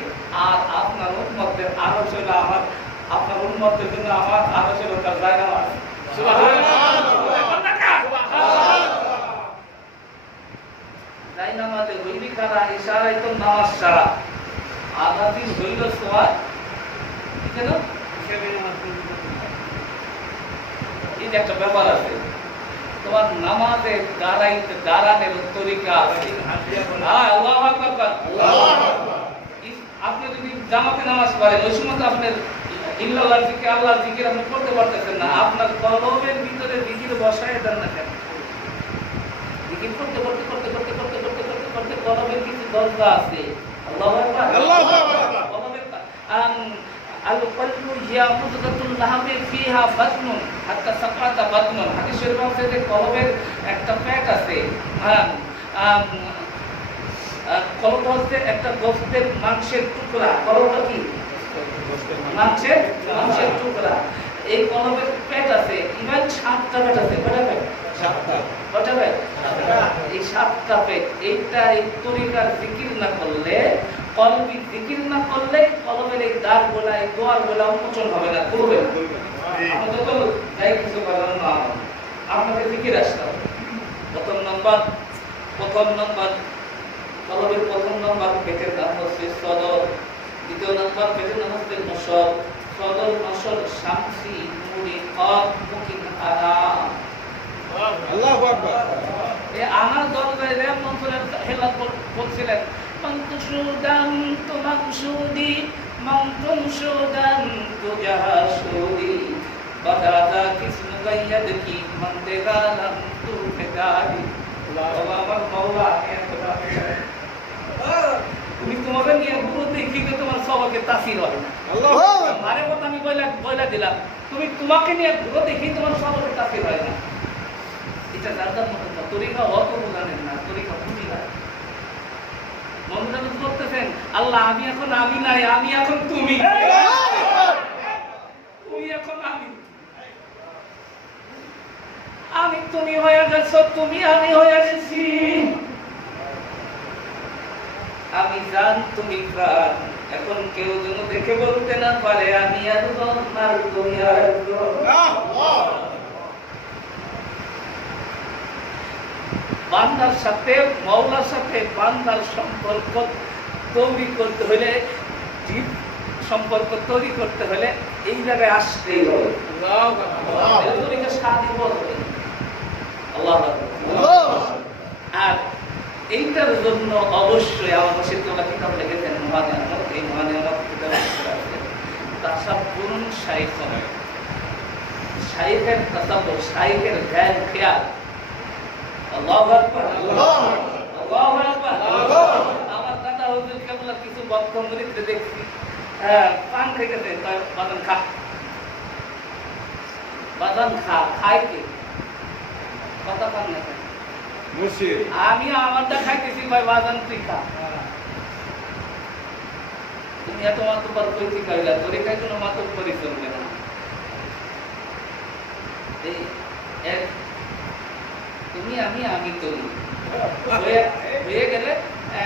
আর আপনার উম্মতদের আরশ হলো আমার, আপনার উম্মতদের জন্য আমার আরশ হলো তার জায়গা আছে। তাই নামাজে হইলি কারা ইশারাই তো নামাজ সারা আদাতি হইল সোয়াদ কেন এই যে একটা ব্যাপার আছে, তোমার নামাজে দাঁড়াইতে দাঁড়ানোর তরিকা আছে। আল্লাহু আকবার। আপনি যদি জামাতে নামাজ পড়েন ওই সময় তো আপনার ইল্লাল্লাহ জিকির আল্লাহর জিকির আপনি করতে পারতেছেন না, আপনার কলবের ভিতরে জিকির বসায় দেন না কেন? জিকির করতে করতে করতে করতে করতে করতে করতে করতে কলবের কিছু দরজা আছে। আল্লাহু আকবার, আল্লাহু আকবার। কলবের আল কলবু হিয়া মুদগাতুল লাহমি ফিহা বাতনুন হাত্তা সাকাতা বাতনুন। হাদিস শরীফ আছে যে কলবের একটা পেট আছে, কলব হচ্ছে একটা গোশতের মাংসের টুকরা। কলবটা কি? মাংসের টুকরা। এই কলবের পেট আছে, ইমান 7টা পেট আছে। কয়টা পেট? 7টা। কয়টা পেট? 7টা। এই 7টা পেট, এইটা এই তরিকার জিকির না করলে, কলবি জিকির না করলে কলবের এই দ্বারগুলা এই দুয়ারগুলা উন্মোচন হবে না, খুলবে না। আমরা যত যাই কিছু করার না, আপনাকে জিকির আসতে হবে। প্রথম নম্বর কলবের প্রথম নম্বর পেটের নাম হচ্ছে সদর, দ্বিতীয় নম্বর পেটের নাম হচ্ছে মশর। সদর মশর শামসি নুরি কব মুকিন আনা। আল্লাহু আকবার। এই আনার দরজায় রে মন্ত্রের হেলাত বলছিলেন মন্তুসুদান তো মাকসুদি মন্তুসুদান তো জাহাসুদি বাদাদা কিসমু গায়দ কি মন্দেগালাম তু ফেদারি। আল্লাহ আমার মাওলা তুমি তোমাকে নিয়ে গুরু দেখি তো তোমার সবাইকে তাসির হয় না। আল্লাহ মারে কথা আমি বইলা দিলাম, তুমি তোমাকে নিয়ে গুরু দেখি তোমার সবাইকে তাসির হয় না। এটা দাদার মতো না, তরিকা অত জানেন না, তরিকা বুঝি না। মন্ত্রণালয় করতেছেন আল্লাহ আমি এখন আমি নাই, আমি এখন তুমি, তুমি এখন আমি, আমি তুমি হয়ে গেছো, তুমি আমি হয়ে গেছি, আমি জান তুমি প্রাণ। এখন কেউ যেন দেখে বলতে না পারে আমি একজন আর তুমি আর একজন। বান্দার সাথে মাওলার সাথে বান্দার সম্পর্ক তৈরি করতে হলে, জীব সম্পর্ক তৈরি করতে হলে এই জায়গায় আসতেই হবে। আর এইটার জন্য অবশ্যই আমার মুর্শিদুল্লাহ কিতাব লিখেছেন মহানিয়ামত, এই মহানিয়ামত কিতাব তাসাব্বুরুন শাইখুন, শাইখের তাসাব্বুর, শাইখের জ্ঞান খেয়াল। আল্লাহু আকবার, আল্লাহু আকবার। আমার দাদা হুজুর কেবলা কিছু বক্ত মুরিদদের দেখছি পান খেয়েছে, বাদান খা, বাদান খা, খায় কি কথা পান না। আমি আমারটা খাইতেছি ভাই, বাদান তুই খা। তুমি এত মাত্র পর কইতে খাইলা, তোরে খাই কোনো মাত্র পরি চলবে না। তুমি আমি আমি তুমি হয়ে গেলে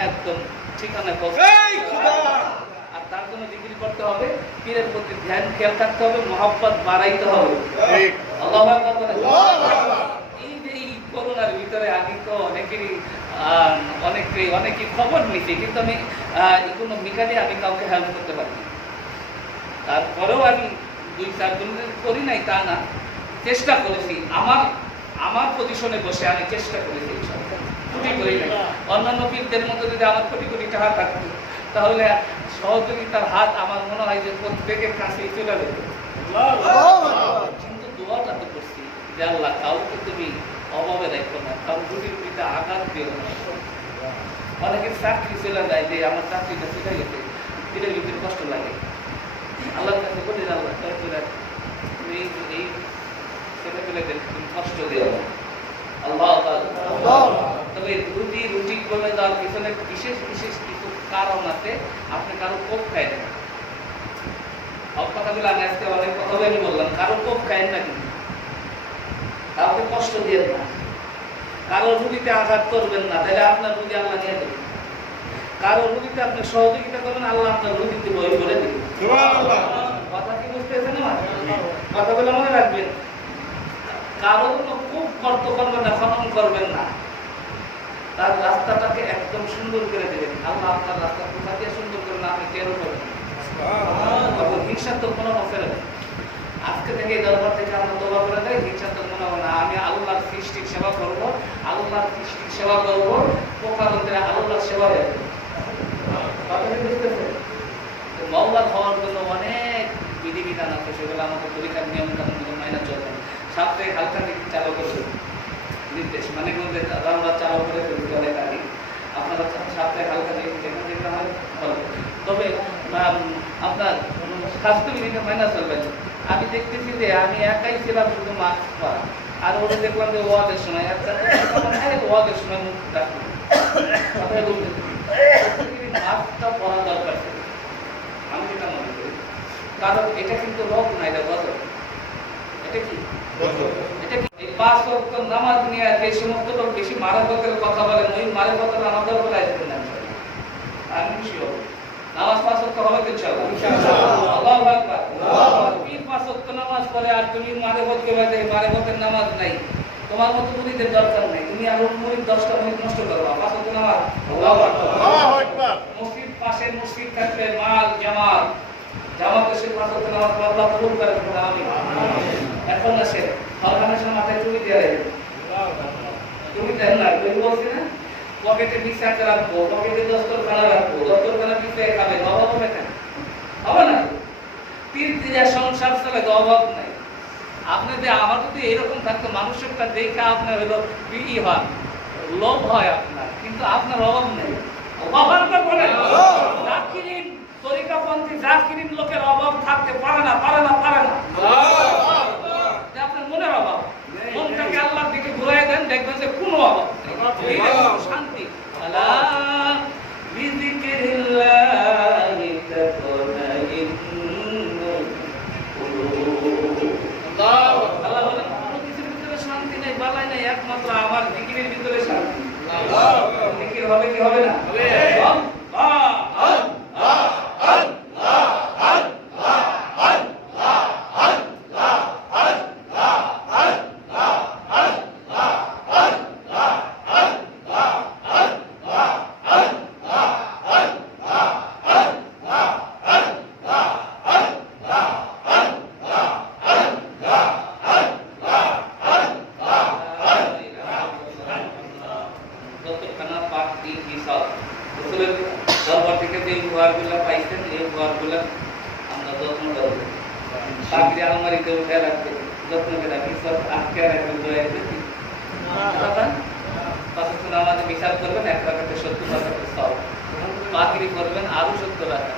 একদম ঠিকানা। আর তার জন্য জিকির করতে হবে, পীরের প্রতি ধ্যান খেয়াল থাকতে হবে, মহব্বত বাড়াইতে হবে। আল্লাহু আকবার। এই যে এই করোনার ভিতরে আমি তো অনেকেই খবর নিচ্ছি, কিন্তু আমি ইকোনমিক্যালি আমি কাউকে হেল্প করতে পারি। তারপরেও আমি 2-4 দিনের করি নাই তা না, চেষ্টা করেছি আমার পজিশনে বসে আমি চেষ্টা করেছি, ক্ষতি করি নাই। অন্যান্য পীরদের মতো যদি আমার কোটি কোটি টাকা থাকতো তাহলে সহযোগিতার হাত আমার মনে হয় যে প্রত্যেকের কাছেই চলে যেত। কিন্তু দোয়াটা তো করছি যে আল্লাহ কাউকে তুমি অভাবে রাখো না, কারো রুটি রুটিতে আঘাত দিও না। অনেকের চাকরি চলে যায় যে আমার চাকরিটা চলে গেছে, ফিরে ভিতরে কষ্ট লাগে। আল্লাহর কাছে বলি আল্লাহ তুমি এই ছেলেপেলেদের তুমি কষ্ট দিও না। আল্লাহ তবে রুটি করে দেওয়ার পিছনে বিশেষ বিশেষ কিছু কারণ আছে। আপনি কারো কোপ খায় না, সব কথাগুলো আমি আজকে অনেক কথা আমি বললাম, কারো কোপ খায় না, কিন্তু কাউকে কষ্ট দিয়ে না, কারো রুগীতে আঘাত করবেন না, তাহলে আপনার রুগী আল্লাহ নিয়ে দেবেন। কারো রুগীতে আপনি সহযোগিতা করবেন, আল্লাহ আপনার রুগীতে বই করে দেবেন। কথা কি বুঝতেছেন? কথাগুলো মনে রাখবেন। কারো খুব গর্ত করবেন না, খনন করবেন না, তার রাস্তাটাকে একদম সুন্দর করে দেবেন। আল্লাহ আপনার রাস্তা কোথা দিয়ে সুন্দর করে না আপনি টেরও করবেন। হিংসাত্মক মনোভাব ফেলে দেন। আজকে থেকে এই দরবার থেকে আমরা তোবা করে দেয়, হিংসাত্মক মনোভাব না। আমি আল্লাহর সৃষ্টির সেবা করব, আল্লাহর সৃষ্টির সেবা করব, পোকারদের আল্লাহর সেবা হয়ে যাবে। মওলার হওয়ার জন্য অনেক বিধিবিধান আছে, সেগুলো আমাদের পরীক্ষার নিয়ম কানুনগুলো মাইনা চলবে। সাপ্তাহিক হালকা দিক চালু করছে নির্দেশ, মানে আমরা চালু করে অনেক আগে আপনারা সাপ্তাহিক হালকা দিক যেখানে যেটা হয় ভালো। তবে আপনার স্বাস্থ্যবিধিটা মাইনা চলবে। আমি দেখতেছি যে আমি একাই ছিলাম শুধু মাস্ক পরা, আর ওরা দেখলাম যে ওয়াদের সময় ওয়াদের সময় মুখ রাখবো, মাস্কটা পরা দরকার। আমি যেটা মনে করি, কারণ এটা কিন্তু রোগ না, এটা গজব। এটা কি? এটা কি? এই 5 ওয়াক্ত নামাজ নিয়ে যে সমস্ত লোক বেশি মারাত্মকের কথা বলেন, ওই মারাত্মকতা আমাদের উপর আসবেন না। আমি শিওর নামাজ 5 ওয়াক্ত হবে তো ইনশাআল্লাহ। আল্লাহু আকবার। পীর 5 ওয়াক্ত নামাজ পড়ে আর তুমি মারাত্মক করে দেই, মারাত্মকের নামাজ নাই। তোমার মতো মুরিদের দরকার নাই। তুমি আর মুরিদ 10টা মুরিদ নষ্ট করবা। 5 ওয়াক্ত নামাজ। আল্লাহু আকবার। আল্লাহু আকবার। মসজিদ পাশে মসজিদ থাকলে মাল জামাত জামাতের সাথে 5 ওয়াক্ত নামাজ পড়া আল্লাহ কবুল করে। আমিন। এখন আসে ফরমানের মাথায় টুপি দিয়ে রাখবেন। তুমি দেন না, তুমি বলছি না পকেটে বিছাতে রাখবো, পকেটে দস্তরখানা রাখবো, দস্তরখানা বিছায় খাবে, অভাব হবে না? হবে না? তীর দিয়ে সংসার চলে, অভাব নাই। আপনি যে আমার যদি এরকম থাকতো, মানুষটা দেখে আপনার হলো ই হয়, লোভ হয় আপনার, কিন্তু আপনার অভাব নেই। অভাব তো বলে জাকিরিন তরিকাপন্থী জাকিরিন লোকের অভাব থাকতে পারে না, পারে না, পারে না। আপনার মনের অভাব, মনটাকে আল্লাহর দিকে ঘুরাই দেন, দেখবেন যে কোনো অভাব নেই, শান্তি। আলা বিযিকরিল্লাহি তাতমাইন্নুল কুলুব। আল্লাহ বলেন কোনো কিছুর ভিতরে শান্তি নেই, বালাই নেই, একমাত্র আমার জিকিরের ভিতরে শান্তি। জিকির হবে কি হবে না? হবে। দরবার থেকে যে উপহারগুলো পাইছেন, এই উপহারগুলো আমরা যত্ন করব, চাকরি আলমারিতে উঠে রাখবো, যত্ন করে রাখি, সব আটকে রাখবেন। আমাদের বিচার করবেন 1 রাকাতে 70 রাকাতের সওয়াব, বাকি করবেন আরো 70 রাকাত।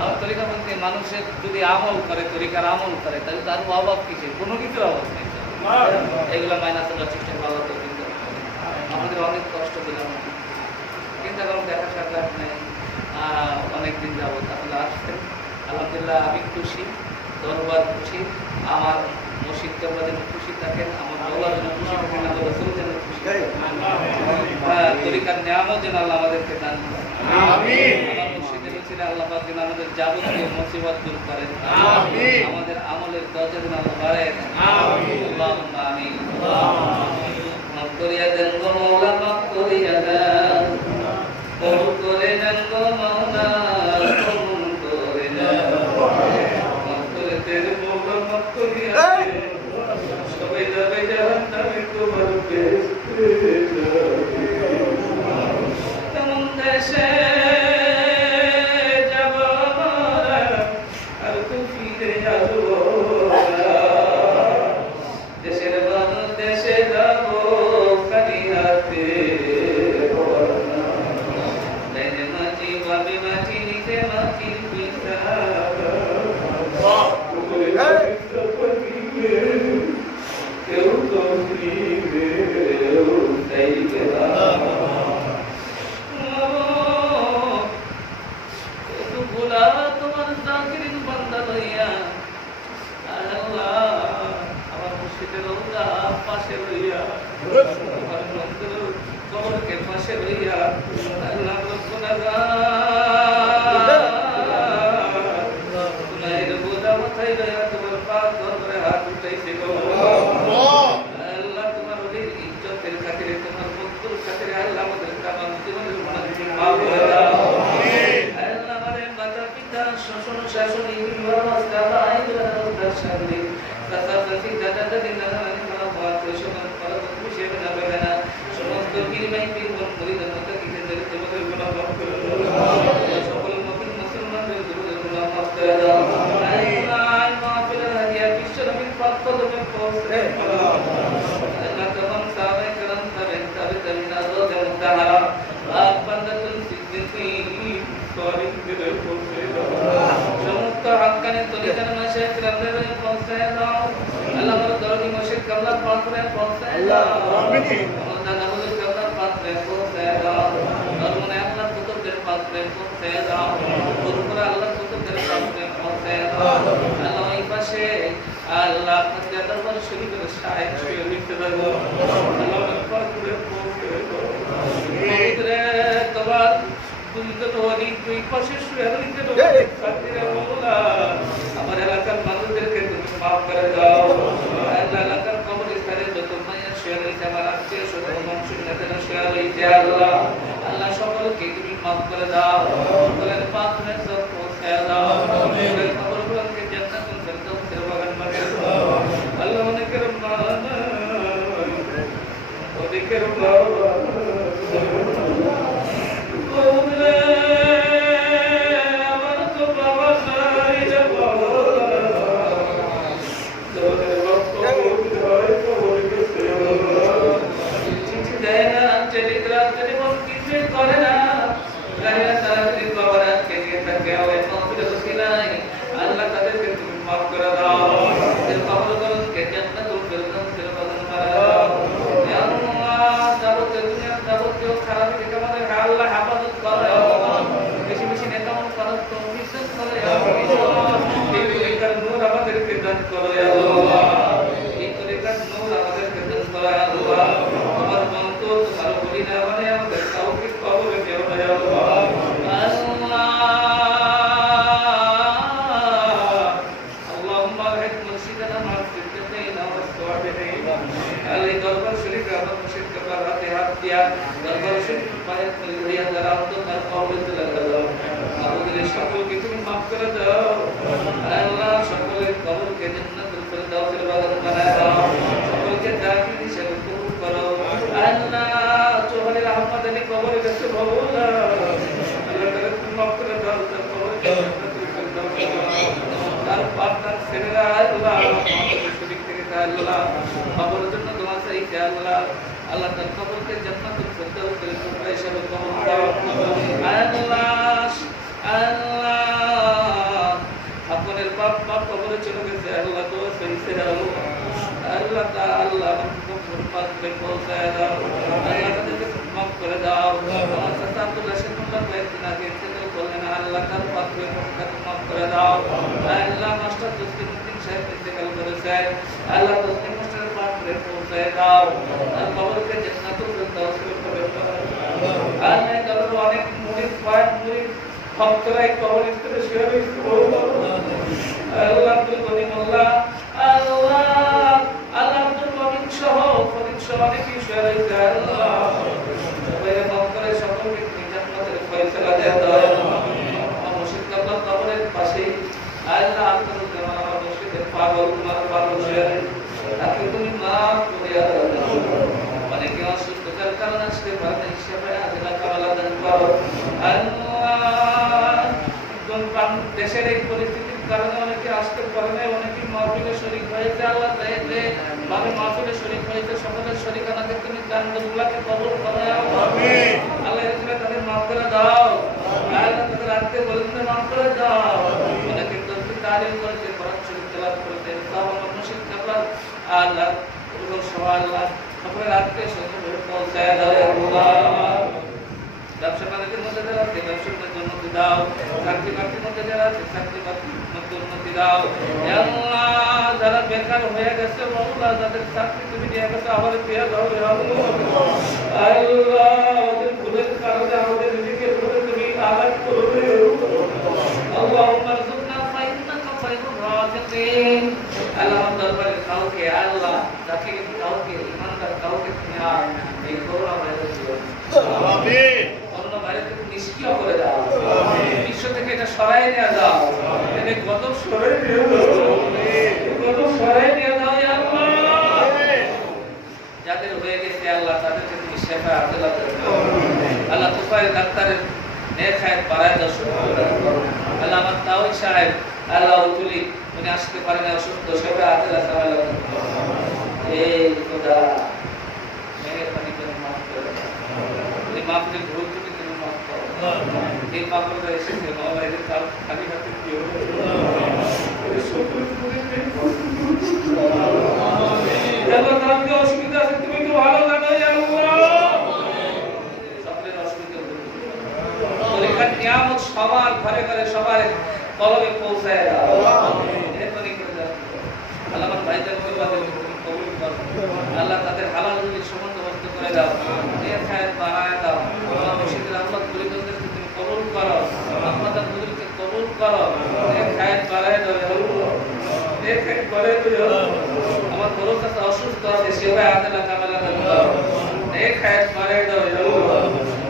আমার তরিকা বলতে মানুষের যদি আমল করে, তরিকার আমল করে, তাহলে তার অভাব কিছু, কোনো কিছুর অভাব নেই। এগুলো মাইনাস করার চেষ্টা ভালো তো, কিন্তু আমাদের অনেক কষ্ট দিলাম, চিন্তা করুন দেখা সাক্ষাৎ নেই অনেকদিন যাবত আপনারা আসছেন। আলহামদুলিল্লাহ আমি খুশি, দরবার খুশি, আমার মসজিদ দরবার যেন খুশি থাকেন, আমার আল্লাহ যেন খুশি থাকেন, আমার রাসূল যেন খুশি থাকেন, তরিকার নিয়ামত যেন আল্লাহ আমাদেরকে দান করেন। আমিন। আমার মসজিদের উসিলায় আল্লাহ পাক যেন আমাদের যাবতীয় মুসিবত দূর করেন। আমিন। আমাদের আমলের দরজা যেন আল্লাহ বাড়ায় দেন। আমিন। আল্লাহুম্মা আমিন। মাফ করিয়া দেন গো মাওলা, মাফ করিয়া দেন, কবুল করে নেন গো মাওলা, কবুল করে নেন, মাফ করে দেন। তোমার জাকিরিন বান্দা লইয়া আল্লাহ আমার মুর্শিদের রওজা পাশে লইয়া তোমার মন্দির কবরকে পাশে লইয়া আল্লাহ রব্বুল আলামিন গুনাহের বোঝা মাথায় লইয়া তোমার পাক দরবারে হাত উঠাইছে গো আল্লাহ তোমার ওলির ইজ্জতের খাতিরে তোমার বন্ধুর খাতিরে আল্লাহ আমাদের তামাম জীবনের গুনাহকে মাফ করে দাও আল্লাহ আমাদের মাতা পিতা শ্বশুর শাশুড়ি বিবাহ দাদা আইদুল শাশুড়ি চাচা চাচি দাদা দাদি নানা নানি মা বাবা কৃষক হিসেবে না পাবে না সমস্ত পীরমাই পীর মুরিদের মতো কিসের তোমাদের গুনাহ মাফ করে দাও সকল মুমিন মুসলমানদের জীবনের গুনাহ মাফ করে দাও আল্লাহ মাহফিলের হাদিয়া বিশ্ব নবীর পাক কদমে পৌঁছে আল্লাহ तमाम সাহাবায়ে کرام তাবেঈন আযওয়াজ মুতাহারা পাক বান্দাতুল সিদ্দিকীন সালিহীনদের পৌঁছে দাও সমস্ত হাক্কানি তরিকার মাশায়েখ রাব্দের পৌঁছে দাও আল্লাহ আমার দরদি মুর্শিদ কামলা পাকরে পৌঁছে দাও আমিন আল্লাহ নামুল কামলা পাকরে পৌঁছে দাও দরমনে আল্লাহ কুতুবদের পাকরে পৌঁছে দাও গুরুপুরা আল্লাহ কুতুবদের পাকরে পৌঁছে দাও আল্লাহ এই পাশে আল্লাহ আপনাদের দরবার শরীফের শায়েখ শুয়ে লিখতে দাও আল্লাহ পাকরে পৌঁছে দাও পবিত্র তোমার দুইজন ওলি দুই পাশে শুয়ে লিখতে দাও খাতিরে মাওলা আমার এলাকার মানুষদেরকে তুমি মাফ করে দাও আল্লাহ এলাকার কবরস্থানে যত মায়া শুয়ে রয়েছে আমার আত্মীয় স্বজন বংশীয়রা শুয়ে রয়েছে আল্লাহ আল্লাহ সকলকে তুমি মাফ করে দাও সকলের পাপের সব পৌঁছে দাও সকলের কবরগুলোকে জান্নাতুল ফেরদাউসের বাগান বানিয়ে দাও আল্লাহ অনেকের মা অনেকের বাবা আমার তো বাবা নাই রে বাবা তোদের বাবা চিঠি দেয় না টেলিগ্রাম কিছুই করে না গাড়িরা তাড়াতাড়ি বাবার আজকে দিয়ে থাকে ওই মন্দিরে বসি নাই আল্লাহ তাদেরকে তুমি মাফ করে দাও এর কবরগুলোকে জান্নাতুল ফেরদাউসের বাগান বানিয়ে দাও ইয়া আল্লাহ যাবতীয় দুনিয়ার যাবতীয় খারাপ থেকে আমাদের আল্লাহ হেফাজত করে বেশি বেশি নেতামন করার তৌফিক করে এই তরিকার নূর আমাদেরকে দান করো আল্লাহ এই তরিকার নূর আমাদেরকে দান করো আল্লাহ তোমার মন্ত্র তোমার বলি না মানে আমাদের কাউকে কবরে দিও না আল্লাহ اللهم ارحم مرشدنا مع الصديقين والصالحين আল্লাহ দরবার শরীফ আমার মুর্শিদ কে বারাতে হাত দিয়া দরবার শরীফ পায়ের তলে ধরিয়া দাও তো তার কবরে লাগা দাও আমাদের সকলকে তুমি maaf করে দাও আল্লাহ সকলের কবরকে জান্নাতুল ফেরদাউসের বাগান বানায় দাও সকলকে জাকির হিসেবে কবুল করো আল্লাহ চৌহানের আহমদ আলী কবরে গেছে বাবুলা আল্লাহ তাকে তুমি maaf করে দাও তার কবরকে জান্নাতুল ফেরদাউসের তার পাপটা ছেড়ে আল্লাহ আমাদের শরীর থেকে আল্লাহ কবরের জন্য দোয়া চাইতে আল্লাহ আল্লাহ তার কবরকে জান্নাতুল ফেরদাউসের টুকরা হিসেবে কবুল দাও আল্লাহ আল্লাহ আপনার বাপ কবরে চলে গেছে আল্লাহ দোয়া চাইতে আল্লাহ আল্লাহ আল্লাহ কবর পাকে পৌঁছায় দাও আল্লাহ তাদেরকে মাফ করে দাও আমার সাথে আব্দুল্লাহ শেখুল্লাহ কয়েকদিন আগে ইন্তেকাল করলেন আল্লাহ তার পাকে মাফ করে দাও আল্লাহ মাস্টার তসলিম উদ্দিন সাহেব ইন্তেকাল করেছেন আল্লাহ তসলিম মাস্টারের পাকে পৌঁছায় দাও আর কবরকে জান্নাতুল ফেরদাউসের করে দাও আল্লাহ তাআলা অনেক মুরিদ ভক্তরা এই কবরস্থানে শুয়ে রয়েছে আল্লাহ আব্দুল গনি মোল্লা আল্লাহ আব্দুল মমিন সহ ফরিদ সহ অনেকেই শুয়ে রয়েছে আল্লাহ সবাই মাফ করে সকলকে তুমি জান্নাতের ফয়সালা দিয়ে দাও মুর্শিদ কাবলা কবরের পাশে আল্লাহ আব্দুল জামান আমার মুর্শিদের পাগল তোমার পাগল শুয়ে রয়েছে তাকে তুমি মাফ করে দাও অনেকে অসুস্থতার কারণে আসতে পারে না হিসেবে আল্লাহ কামালা দান করো আল্লাহ দেশের এই পরিস্থিতির কারণে অনেকে আসতে পারে না অনেকে মাহফিলে শরীক হয়েছে আল্লাহ তাইতে ভাবে মাহফিলে শরীক হয়েছে সকলের শরীকানাকে তুমি জান্নাতুল্লাহকে কবুল করো আমিন আল্লাহ এজন্য তাদের মাফ করে দাও আল্লাহ তাদের রাতে বলতে মাফ করে দাও অনেকে তাফসীর তালিম করেছে কোরআন শরীফ তেলাওয়াত করেছে সব আমার মুর্শিদ কাবলা আল্লাহ আল্লাহ সকলের আত্মীয় স্বজনের পৌঁছায় দাও আল্লাহ। ব্যবসা বাণিজ্যের মধ্যে যারা আছে ব্যবসার মধ্যে উন্নতি দাও, চাকরি বাকরির মধ্যে যারা আছে চাকরি বাকরির মধ্যে উন্নতি দাও আল্লাহ। যারা বেকার হয়ে গেছে আল্লাহ তাদের চাকরি তুমি দিয়ে গেছে আবার পেয়ে দাও আল্লাহ। ওদের ভুলের কারণে আমাদের নিজেকে ভুলে তুমি আঘাত করবে اللهم ارزقنا فإنك خير الرازقين আল্লাহ দরবারে কাউকে আল্লাহ তাকে কাউকে ইমানদার কাউকে তুমি আর এই করোনা ভাইরাস দিও আমিন। করোনা ভাইরাসকে তুমি নিষ্ক্রিয় করে দাও আমিন। বিশ্ব থেকে এটা সরাই নিয়ে দাও এনে গজব সরাই নিয়ে দাও আমিন। গজব সরাই নিয়ে দাও ইয়া আল্লাহ। আমিন। যাদের হয়ে গেছে আল্লাহ তাদেরকে তুমি শেফা আতেলা দাও আল্লাহ। তুফাইল ডাক্তারের নেক হায়াত বাড়ায় দাও আল্লাহ। আমার তাওই সাহেব আল্লাহ উতুলি উনি আসতে পারে না অসুস্থ শেফা আতেলা সামাল এই খোদা মেহেরবানি করে মাফ করে এই মাফের ভুল ত্রুটি তুমি মাফ করো এই পাগলরা এসেছে বাবা এদের কাল খালি হাতে দিও আল্লাহ তাআলা অসুবিধা আছে তুমি তো ভালো জানো ইয়া আল্লাহ। সকলের অসুবিধা পরীক্ষার নিয়ামত সবার ঘরে ঘরে সবার কলবে পৌঁছায় দাও আমিন। মেহেরবানি করে দাও আল্লাহ। আমার ভাইদের পরিবারকে তুমি কবুল করো আল্লাহ। তাদের হালাল রুজির সুবন্দোবস্ত করে দাও নেক হায়াত বাড়ায় দাও আল্লাহ। মুর্শিদের আহমদ মুরিদদেরকে তুমি কবুল করো আপনাদের হুজুরকে কবুল করো নেক হায়াত বাড়ায় দাও আল্লাহ। নেক হায়াত বাড়ায় দাও আমার বড় কাছে অসুস্থ আছে সেবা আদেলা কামালা দাও নেক হায়াত বাড়ায় দাও আল্লাহ।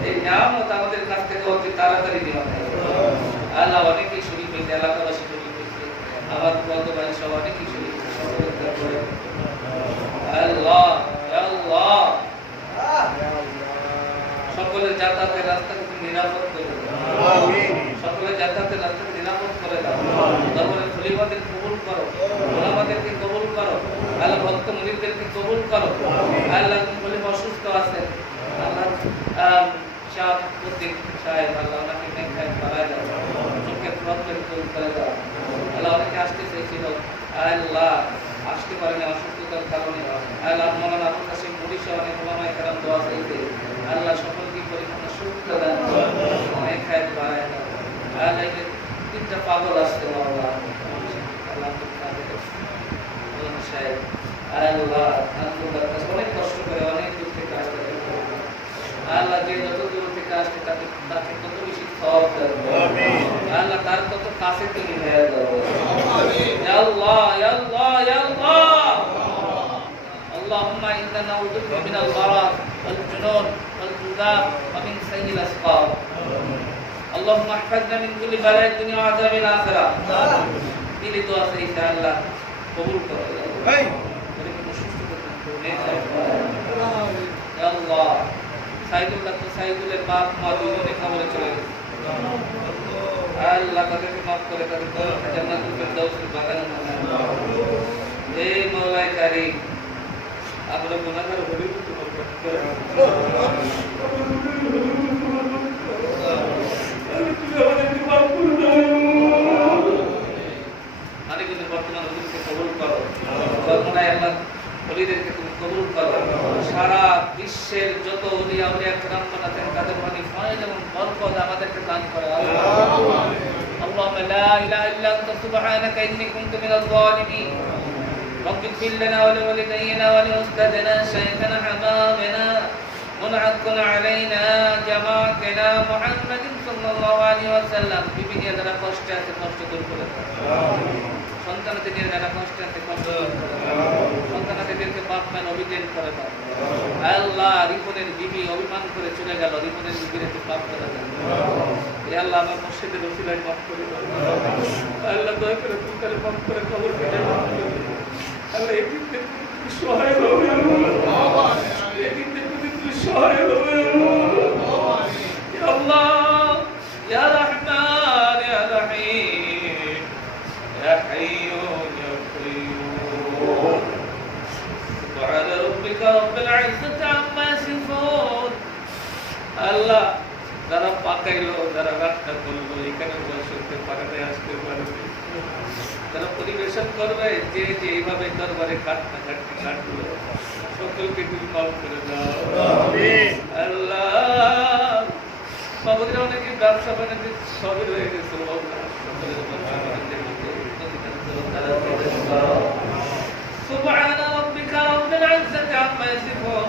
এই নিয়ামত আমাদের কাছ থেকে অতি তাড়াতাড়ি দিও আল্লাহ। অনেকেই শরীর হয়েছে এলাকাবাসী শরীর হয়েছে আমার বন্ধু ভাই সব অনেকেই শরীর আল্লাহ আল্লাহ। সকলের যাতায়াতের রাস্তাকে তুমি নিরাপদ করে দাও আমিন। সকলের যাতায়াতের রাস্তাকে নিরাপদ করে দাও তারপরে খলিফাদের কবুল করো ওলামাদেরকে কবুল করো আল্লাহ। ভক্ত মুরিদদেরকে কবুল করো আল্লাহ। খলিফা অসুস্থ আছেন আল্লাহ শাহ উদ্দিন সাহেব আল্লাহ ওনাকে নেক হায়াত বাড়ায় দাও চোখের প্রবলেম দূর করে দাও আল্লাহ। অনেকে আসতে চেয়েছিল আল্লাহ আসতে পারেনি অসুস্থতার কারণে আল্লাহ। মৌলানা আবুল কাসিম মুরিদ অনেক ওলামায়ে কেরাম দোয়া চাইতে আল্লাহ সকলকে পরিপূর্ণ সুস্থতা দান নেক হায়াত বাড়ায় দাও আল্লাহ। এই তিনটা পাগল আসছে আল্লাহ আল্লাহ সাহেব আল্লাহ আল্লাহর কাছে অনেক কষ্ট করে অনেক দূর থেকে আসতে আল্লাহ। যে যত দূর থেকে আসছে তাকে তত বেশি সওয়াব দাও আমিন। আল্লাহ তার তত কাছে তুমি হয়ে দাও আমিন। ইয়া আল্লাহ ইয়া আল্লাহ ইয়া আল্লাহ। اللهم إنا نعوذ بك من الغرق والجنون والجذام ومن سيء الأسقام اللهم احفظنا من كل بلاء الدنيا وعذاب الآخرة দিলে তো আছে ইনশাআল্লাহ কবুল করো ভাই পরিপূর্ণ সুস্থ করুন ইয়া আল্লাহ। সাইদুল্লাহ তো সাইদুলের বাপ মা দুজনে কবরে চলে গেছে আল্লাহ তাদেরকে মাফ করে তাদের জান্নাতুল ফেরদাউসের বাগানে এই মওলাই কারীম আমরা গুনাহগার হলে বর্তমান হুজুরকে কবুল করো কল্পনায় আল্লাহ ওলিদেরকে তুমি কবুল করো সারা বিশ্বের যত ওলিয়া উলিয়া কেরাম আছেন তাদের মানে ফয়েজ এবং বরকত আমাদেরকে দান করো আমিন। اللهم لا اله الا انت سبحانك اني كنت من الظالمين رب اغفر لنا ولوالدينا ولأستاذنا شيخنا حبابنا منعكن علينا جماعتنا محمد صلى الله عليه وسلم বিভিন্ন যারা কষ্ট আছে কষ্ট দূর করে দাও সন্তানদের যারা কষ্ট আছে কষ্ট দূর করে দাও সন্তানদেরকে পাক মান অভিযান করে দাও আল্লাহ। রিপনের বিবি অভিমান করে চলে গেল রিপনের বিবিকে পাক করে দাও হে আল্লাহ। আমার মুর্শিদের ওসিলায় মাফ করে দাও আল্লাহ। দয়া করে তুমি তারে মাফ করে কবর কেটে দাও আল্লাহ। এদিকে তুমি সহায় হবে আল্লাহ। এদিকে তুমি সহায় হবে আল্লাহ। ইয়া আল্লাহ ইয়া রহমান ইয়া রহিম ইয়া হাইয়্যুন ইয়া কাইয়্যুম সুবহানা রাব্বিকা রাব্বিল ইজ্জাতি আম্মা ইয়াসিফুন আল্লাহ। যারা পাকাইলো যারা রান্না করলো এখানে বসতে পারে আসতে পারবে যারা পরিবেশন করবে যে যে এইভাবে দরবারে কাটলো গুলোকে তুমি মাফ করে দাও আল্লাহ বাবুদের অনেকে ব্যবসা বাণিজ্য সবই রয়ে গেছে সকলের ব্যবসা বাণিজ্যের মধ্যে سبحان ربك رب العزة عما يصفون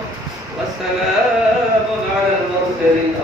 والسلام على المرسلين